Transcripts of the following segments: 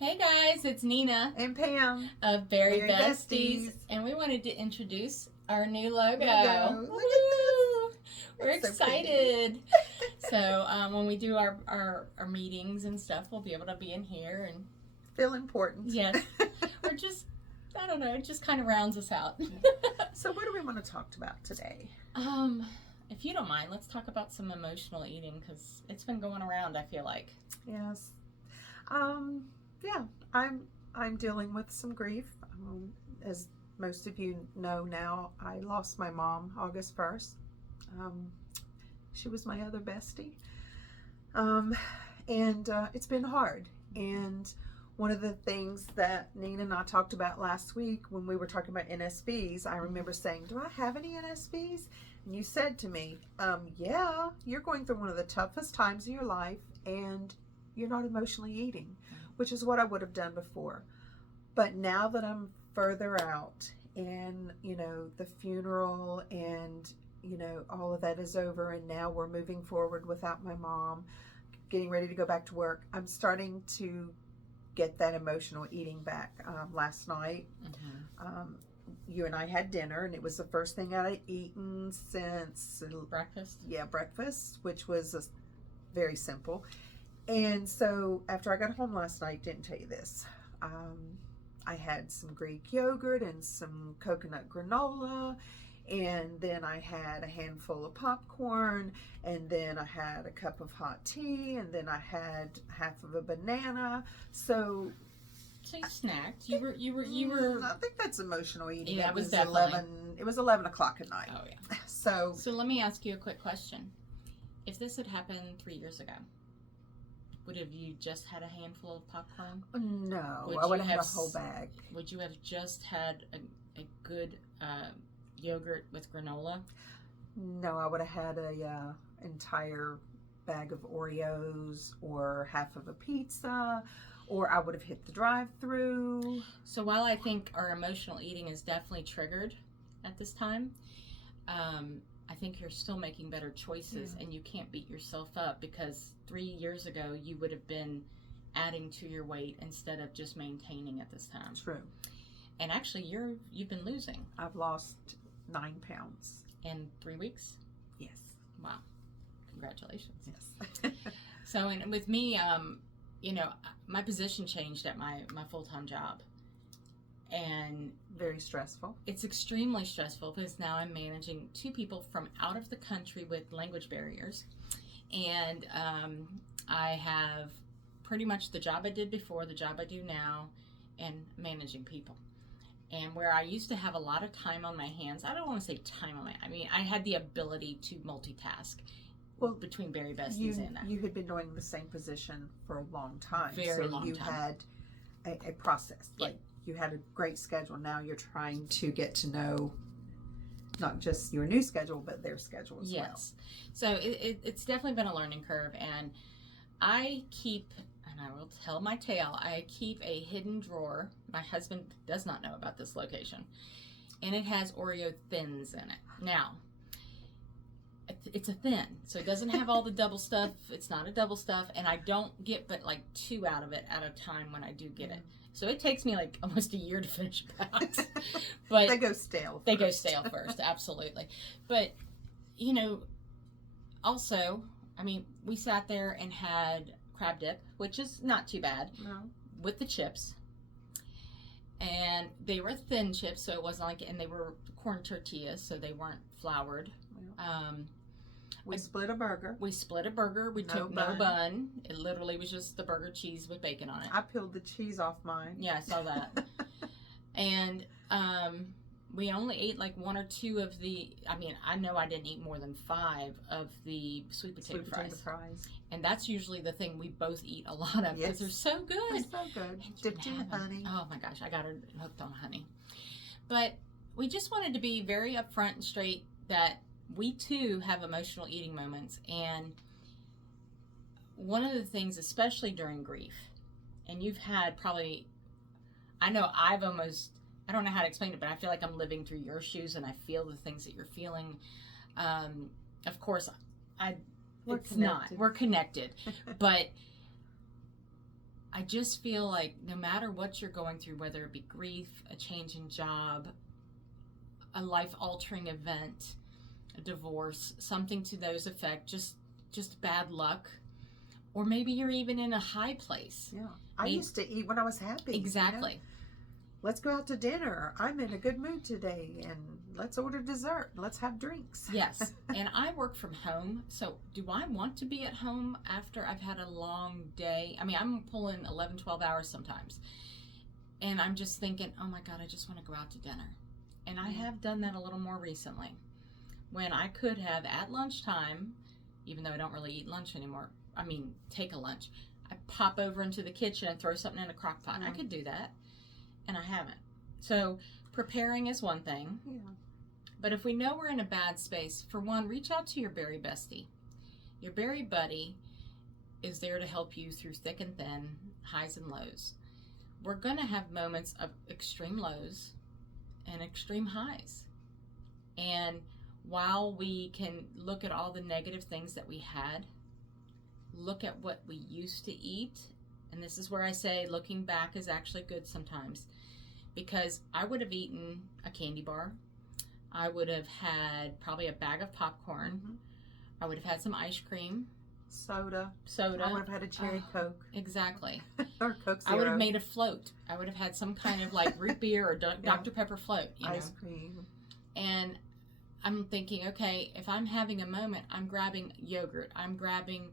Hey guys, it's Nina And Pam of Bari-Bestiez, and we wanted to introduce our new logo. Look at this. We're It's so excited. So when we do our meetings and stuff, we'll be able to be in here and Feel important. yes, or just I don't know, it just kind of rounds us out. So what do we want to talk about today? If you don't mind, let's talk about some emotional eating because it's been going around. I feel like. Yes. Yeah, I'm dealing with some grief. As most of you know now, I lost my mom August 1st. She was my other bestie. And it's been hard. And one of the things that Nina and I talked about last week when we were talking about NSVs, I remember saying, do I have any NSVs? And you said to me, yeah, you're going through one of the toughest times of your life and you're not emotionally eating, which is what I would have done before. But now that I'm further out and, the funeral and, all of that is over and now we're moving forward without my mom, getting ready to go back to work, I'm starting to get that emotional eating back. Last night, you and I had dinner and it was the first thing I'd eaten since Breakfast? Yeah, breakfast, which was very simple. And so after I got home last night, didn't tell you this, I had some Greek yogurt and some coconut granola, and then I had a handful of popcorn, and then I had a cup of hot tea, and then I had half of a banana. So you snacked. You were. I think that's emotional eating. Yeah, it was definitely 11. It was 11 o'clock at night. Oh yeah. So let me ask you a quick question. If this had happened 3 years ago, would have you just had a handful of popcorn? No, I would have had a whole bag. Would you have just had a good yogurt with granola? No, I would have had a entire bag of Oreos or half of a pizza, or I would have hit the drive-through. So while I think our emotional eating is definitely triggered at this time, I think you're still making better choices, and you can't beat yourself up because 3 years ago you would have been adding to your weight instead of just maintaining at this time. True. And actually, you've been losing. I've lost 9 pounds in 3 weeks. Yes. Wow. Congratulations. Yes. So, and with me, my position changed at my full-time job, and very stressful. It's extremely stressful because now I'm managing 2 people from out of the country with language barriers, and I have pretty much the job I did before, the job I do now, and managing people. And where I used to have a lot of time on my hands, I don't want to say time on I had the ability to multitask. Well, between Bari-Bestiez and that. You had been doing the same position for a long time. Very long time. So you had a process. Like, you had a great schedule. Now you're trying to get to know not just your new schedule, but their schedule as well. Yes. So it's definitely been a learning curve. And I keep, and I will tell my tale, I keep a hidden drawer. My husband does not know about this location. And it has Oreo Thins in it. Now, it's a thin, so it doesn't have all the double stuff. It's not a double stuff, and I don't get but like 2 out of it at a time when I do get it. So it takes me like almost a year to finish a box. But they go stale. They go stale first, absolutely. But also, we sat there and had crab dip, which is not too bad, with the chips. And they were thin chips, so it wasn't like, and they were corn tortillas, so they weren't floured. We split a burger. We took no bun. It literally was just the burger cheese with bacon on it. I peeled the cheese off mine. Yeah, I saw that. And we only ate like 1 or 2 of the, I know I didn't eat more than 5 of the sweet potato fries. And that's usually the thing we both eat a lot of because they're so good. They're so good. Dipped in honey. Oh my gosh, I got her hooked on honey. But we just wanted to be very upfront and straight that we too have emotional eating moments, and one of the things, especially during grief, and you've had probably, I know I don't know how to explain it, but I feel like I'm living through your shoes and I feel the things that you're feeling. Of course, We're connected. But I I just feel like no matter what you're going through, whether it be grief, a change in job, a life-altering event, a divorce, something to those effect, just bad luck, or maybe you're even in a high place. Yeah. I used to eat when I was happy. Exactly. You know? Let's go out to dinner. I'm in a good mood today, and let's order dessert. Let's have drinks. Yes. And I work from home, so do I want to be at home after I've had a long day? I mean, I'm pulling 11, 12 hours sometimes. And I'm just thinking, oh my God, I just want to go out to dinner. And I have done that a little more recently. When I could have at lunchtime, even though I don't really eat lunch anymore, I mean, take a lunch, I pop over into the kitchen and throw something in a crock pot. I could do that. And I haven't. So preparing is one thing. Yeah. But if we know we're in a bad space, for one, reach out to your Bari-Bestie. Your Bari buddy is there to help you through thick and thin, highs and lows. We're going to have moments of extreme lows and extreme highs. And while we can look at all the negative things that we had, look at what we used to eat. And this is where I say looking back is actually good sometimes, because I would have eaten a candy bar. I would have had probably a bag of popcorn. Mm-hmm. I would have had some ice cream. Soda. I would have had a cherry Coke. Exactly. Or Coke Zero. I would have made a float. I would have had some kind of like root beer or Dr. Pepper float. Ice cream. And I'm thinking, okay, if I'm having a moment, I'm grabbing yogurt. I'm grabbing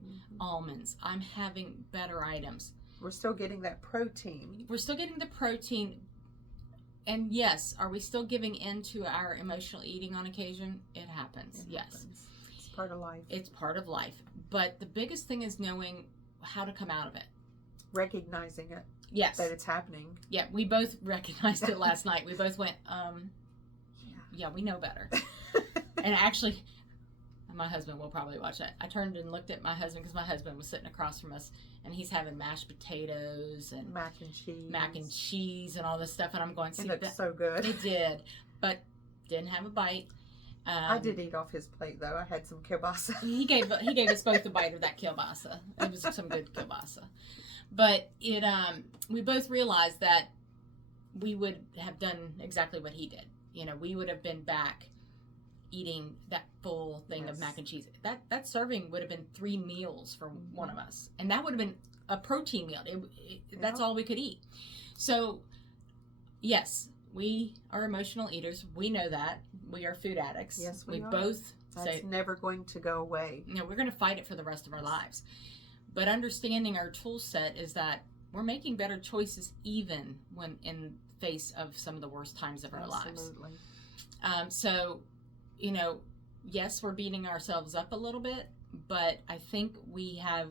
almonds. I'm having better items. We're still getting that protein. We're still getting the protein. And yes, are we still giving in to our emotional eating on occasion? It happens. Yes. It's part of life. It's part of life. But the biggest thing is knowing how to come out of it. Recognizing it. Yes. That it's happening. Yeah, we both recognized it last night. We both went, yeah, we know better. And actually, my husband will probably watch that. I turned and looked at my husband because my husband was sitting across from us, and he's having mashed potatoes and mac and cheese and all this stuff. And I'm going, see, it looked so good. It did, but didn't have a bite. I did eat off his plate though. I had some kielbasa. He gave us both a bite of that kielbasa. It was some good kielbasa, but it we both realized that we would have done exactly what he did. You know, we would have been back eating that full thing of mac and cheese. That serving would have been 3 meals for one of us, and that would have been a protein meal. That's all we could eat. So yes, we are emotional eaters. We know that. We are food addicts. Yes, we are. both That's say never going to go away. You know, we're going to fight it for the rest of our lives. But understanding our tool set is that we're making better choices even when in face of some of the worst times of our lives. Absolutely. So, you know, yes, we're beating ourselves up a little bit, but I think we have,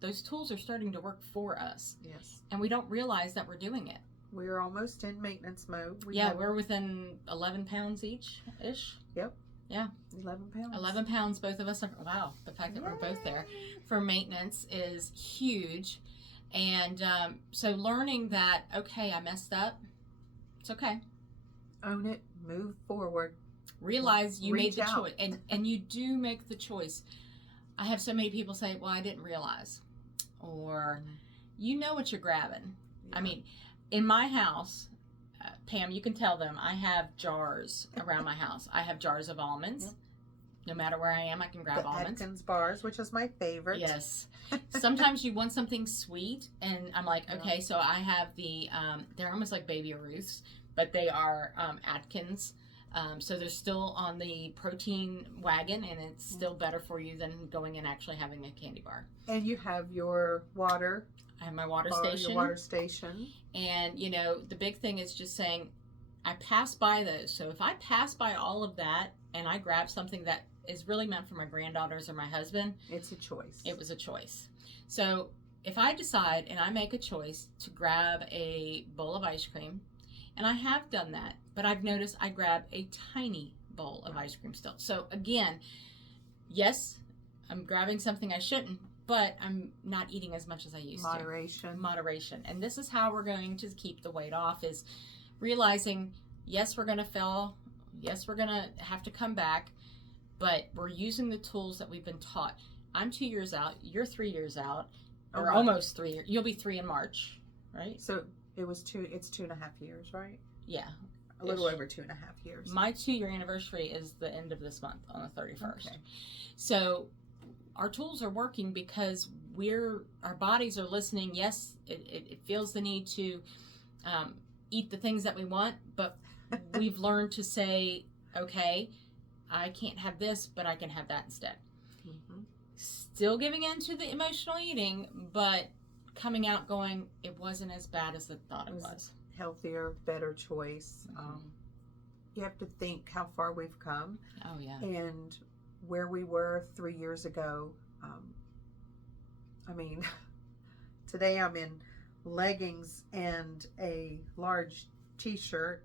those tools are starting to work for us. Yes. And we don't realize that we're doing it. We're almost in maintenance mode. We're within 11 pounds each-ish. Yep. Yeah. 11 pounds. 11 pounds, both of us. Wow, the fact that we're both there for maintenance is huge. And so learning that, okay, I messed up. It's okay. Own it. Move forward. Realize you made the choice. And you do make the choice. I have so many people say, well, I didn't realize. Or, you know what you're grabbing. Yeah. I mean, in my house, Pam, you can tell them, I have jars around my house. I have jars of almonds. Yep. No matter where I am, I can grab almonds. Atkins bars, which is my favorite. Yes. Sometimes you want something sweet, and I'm like, okay, so I have the, they're almost like Baby Ruths, but they are Atkins. So they're still on the protein wagon, and it's still better for you than going and actually having a candy bar. And you have your water. I have my water station. Your water station. And, you know, the big thing is just saying, I pass by those. So if I pass by all of that and I grab something that is really meant for my granddaughters or my husband, it's a choice. It was a choice. So if I decide and I make a choice to grab a bowl of ice cream, and I have done that, but I've noticed I grab a tiny bowl of ice cream still. So again, yes, I'm grabbing something I shouldn't, but I'm not eating as much as I used to. Moderation. And this is how we're going to keep the weight off, is realizing, yes, we're going to fail. Yes, we're going to have to come back, but we're using the tools that we've been taught. I'm 2 years out. You're 3 years out, or almost 3 years. You'll be 3 in March. right? So it was it's 2.5 years, right? Yeah. A little over 2.5 years. My 2-year anniversary is the end of this month on the 31st. Okay. So our tools are working because our bodies are listening. Yes, it feels the need to eat the things that we want, but we've learned to say, okay, I can't have this, but I can have that instead. Mm-hmm. Still giving in to the emotional eating, but coming out going, it wasn't as bad as I thought it was. Healthier, better choice. Mm-hmm. You have to think how far we've come. Oh, yeah. And where we were 3 years ago. I mean, today I'm in leggings and a large t-shirt.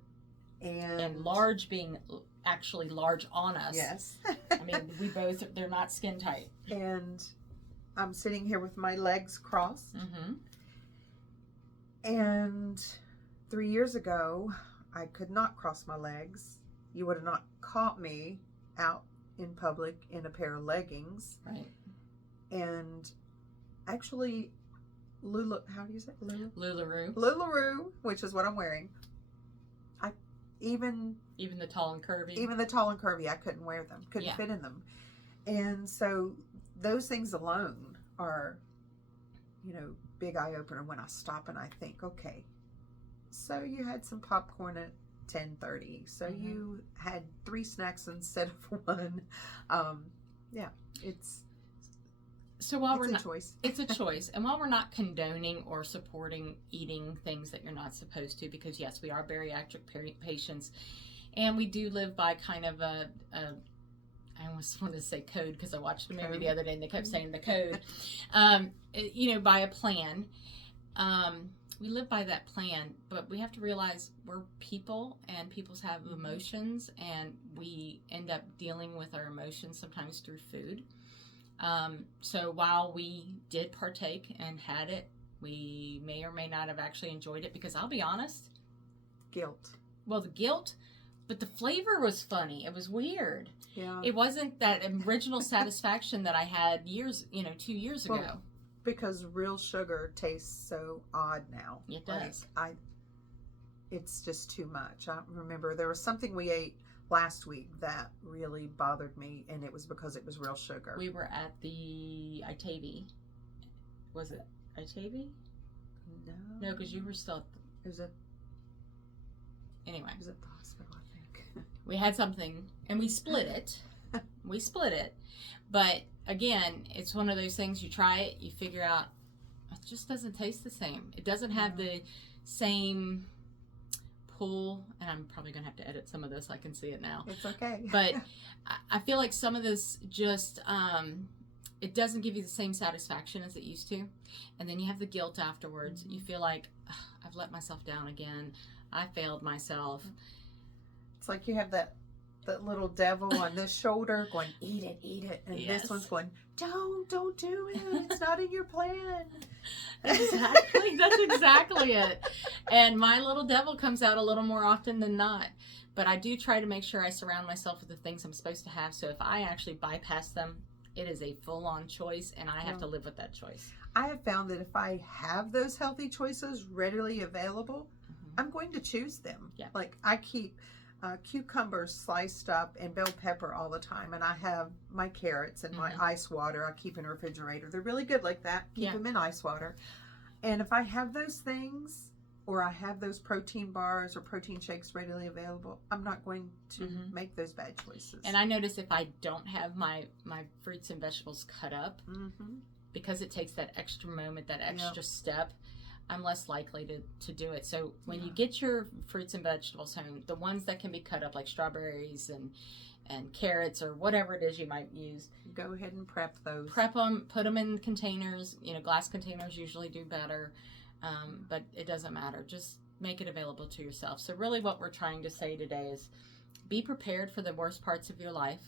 And large being actually large on us. Yes. I mean, they're not skin tight. And I'm sitting here with my legs crossed. Mm-hmm. And 3 years ago, I could not cross my legs. You would have not caught me out in public in a pair of leggings. Right. And actually, how do you say it? LuLaRoe. LuLaRoe, which is what I'm wearing. Even the tall and curvy. Even the tall and curvy, I couldn't wear them. Couldn't fit in them. And so those things alone are, big eye opener when I stop and I think, okay, so you had some popcorn at 10:30. So Mm-hmm. you had 3 snacks instead of 1. So while it's a choice. It's a choice. And while we're not condoning or supporting eating things that you're not supposed to, because yes, we are bariatric patients, and we do live by kind of I almost want to say code because I watched a movie the other day and they kept saying the code. By a plan. We live by that plan, but we have to realize we're people and people have emotions, and we end up dealing with our emotions sometimes through food. So while we did partake and had it, we may or may not have actually enjoyed it, because I'll be honest. Guilt. Well, the guilt, but the flavor was funny. It was weird. Yeah. It wasn't that original satisfaction that I had 2 years ago. Well, because real sugar tastes so odd now. It does. It's just too much. I remember there was something we ate last week that really bothered me, and it was because it was real sugar. We were at the Itavi. Was it Itavi? No, because you were still Anyway. It was at the hospital, I think. We had something, and we split it. But again, it's one of those things, you try it, you figure out, it just doesn't taste the same. It doesn't have the same pull, and I'm probably going to have to edit some of this. I can see it now. It's okay. But I feel like some of this just, it doesn't give you the same satisfaction as it used to. And then you have the guilt afterwards. Mm-hmm. You feel like, I've let myself down again. I failed myself. It's like you have that little devil on this shoulder going, eat it. And this one's going, don't do it. It's not in your plan. Exactly. That's exactly it. And my little devil comes out a little more often than not. But I do try to make sure I surround myself with the things I'm supposed to have. So if I actually bypass them, it is a full-on choice, and I have to live with that choice. I have found that if I have those healthy choices readily available, I'm going to choose them. Yeah. Like I keep cucumbers sliced up and bell pepper all the time, and I have my carrots and my ice water I keep in the refrigerator. They're really good like that. Keep them in ice water. And if I have those things, or I have those protein bars or protein shakes readily available, I'm not going to make those bad choices. And I notice if I don't have my fruits and vegetables cut up, because it takes that extra moment, that extra step, I'm less likely to do it. So when you get your fruits and vegetables home, the ones that can be cut up, like strawberries and carrots or whatever it is you might use, go ahead and prep those. Prep them, put them in containers. Glass containers usually do better, but it doesn't matter. Just make it available to yourself. So really what we're trying to say today is be prepared for the worst parts of your life.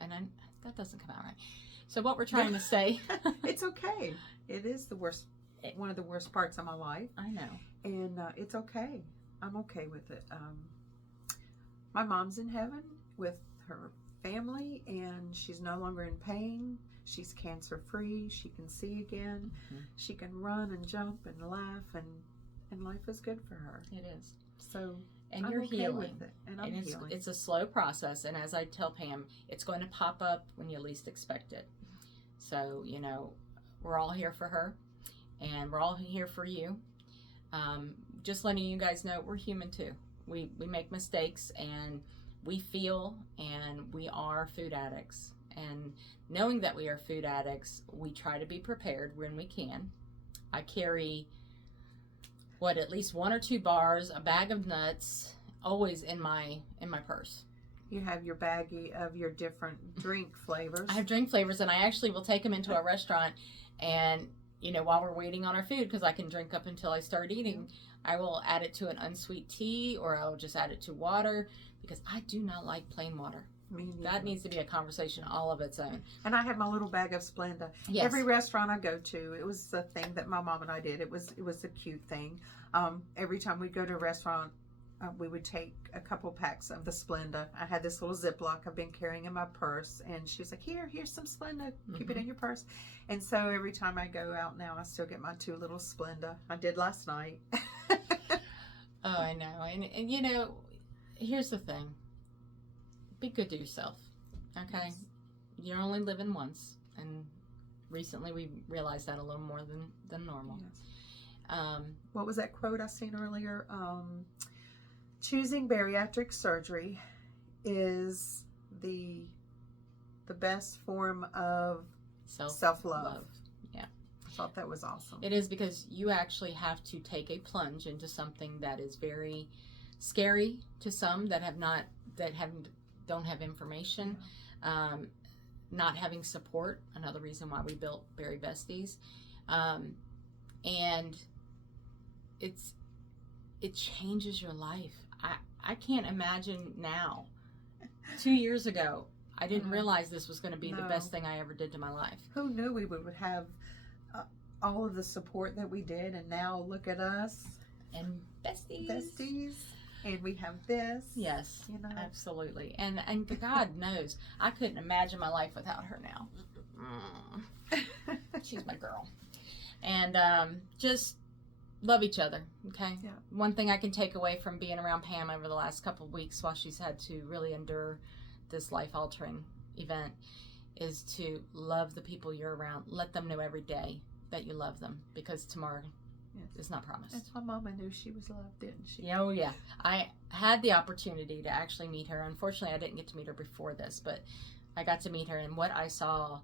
And that doesn't come out right. So what we're trying to say... It's okay. It is one of the worst parts of my life. I know. And it's okay. I'm okay with it. My mom's in heaven with her family, and she's no longer in pain. She's cancer free. She can see again. Mhm. She can run and jump and laugh, and life is good for her. It is. So And I'm you're okay healing. with it, and I'm healing. It's a slow process, and as I tell Pam, it's going to pop up when you least expect it. So, you know, we're all here for her, and we're all here for you. Just letting you guys know, we're human too. We make mistakes, and we feel, and we are food addicts. And knowing that we are food addicts, we try to be prepared when we can. I carry, at least 1 or 2 bars, a bag of nuts, always in my purse. You have your baggie of your different drink flavors. I have drink flavors, and I actually will take them into a restaurant, and, you know, while we're waiting on our food, because I can drink up until I start eating, I will add it to an unsweet tea, or I'll just add it to water, because I do not like plain water. Me neither. That needs to be a conversation all of its own. And I have my little bag of Splenda. Yes. Every restaurant I go to, it was a thing that my mom and I did. It was a cute thing. Every time we'd go to a restaurant, we would take a couple packs of the Splenda. I had this little Ziploc I've been carrying in my purse, and she was like, here's some Splenda. Keep it in your purse. And so every time I go out now, I still get my 2 little Splenda. I did last night. Oh, I know. And you know, here's the thing. Be good to yourself, okay? Yes. You're only living once, and recently we realized that a little more than normal. Yes. What was that quote I seen earlier? Choosing bariatric surgery is the best form of self-love. Yeah. I thought that was awesome. It is, because you actually have to take a plunge into something that is very scary to some that don't have information. Not having support, another reason why we built Bari-Bestiez. And it changes your life. I can't imagine now. 2 years ago, I didn't realize this was going to be the best thing I ever did to my life. Who knew we would have all of the support that we did, and now look at us. And besties. And we have this. Yes, you know. Absolutely. And God knows, I couldn't imagine my life without her now. She's my girl. And just love each other, okay? Yeah. One thing I can take away from being around Pam over the last couple of weeks while she's had to really endure this life-altering event is to love the people you're around. Let them know every day that you love them, because tomorrow is not promised. That's why Mama knew she was loved, didn't she? Oh, yeah. I had the opportunity to actually meet her. Unfortunately, I didn't get to meet her before this, but I got to meet her, and what I saw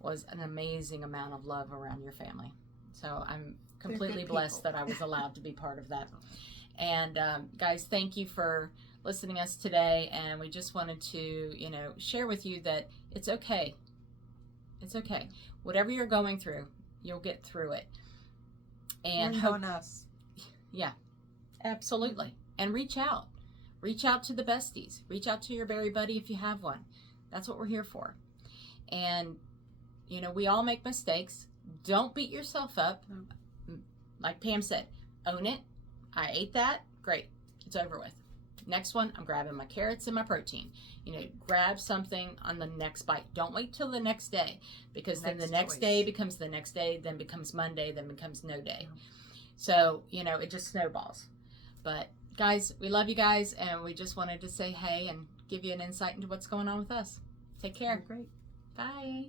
was an amazing amount of love around your family. So I'm completely blessed that I was allowed to be part of that. And guys, thank you for listening to us today, and we just wanted to, you know, share with you that it's okay. It's okay. Whatever you're going through, you'll get through it. And on us. Yeah, absolutely. And reach out to the besties. Reach out to your berry buddy if you have one. That's what we're here for. And, you know, we all make mistakes. Don't beat yourself up. Like Pam said, own it. I ate that. Great. It's over with. Next one, I'm grabbing my carrots and my protein. You know, grab something on the next bite. Don't wait till the next day, because then the next day becomes the next day, then becomes Monday, then becomes no day. So, you know, it just snowballs. But guys, we love you guys, and we just wanted to say hey and give you an insight into what's going on with us. Take care. Great. Bye.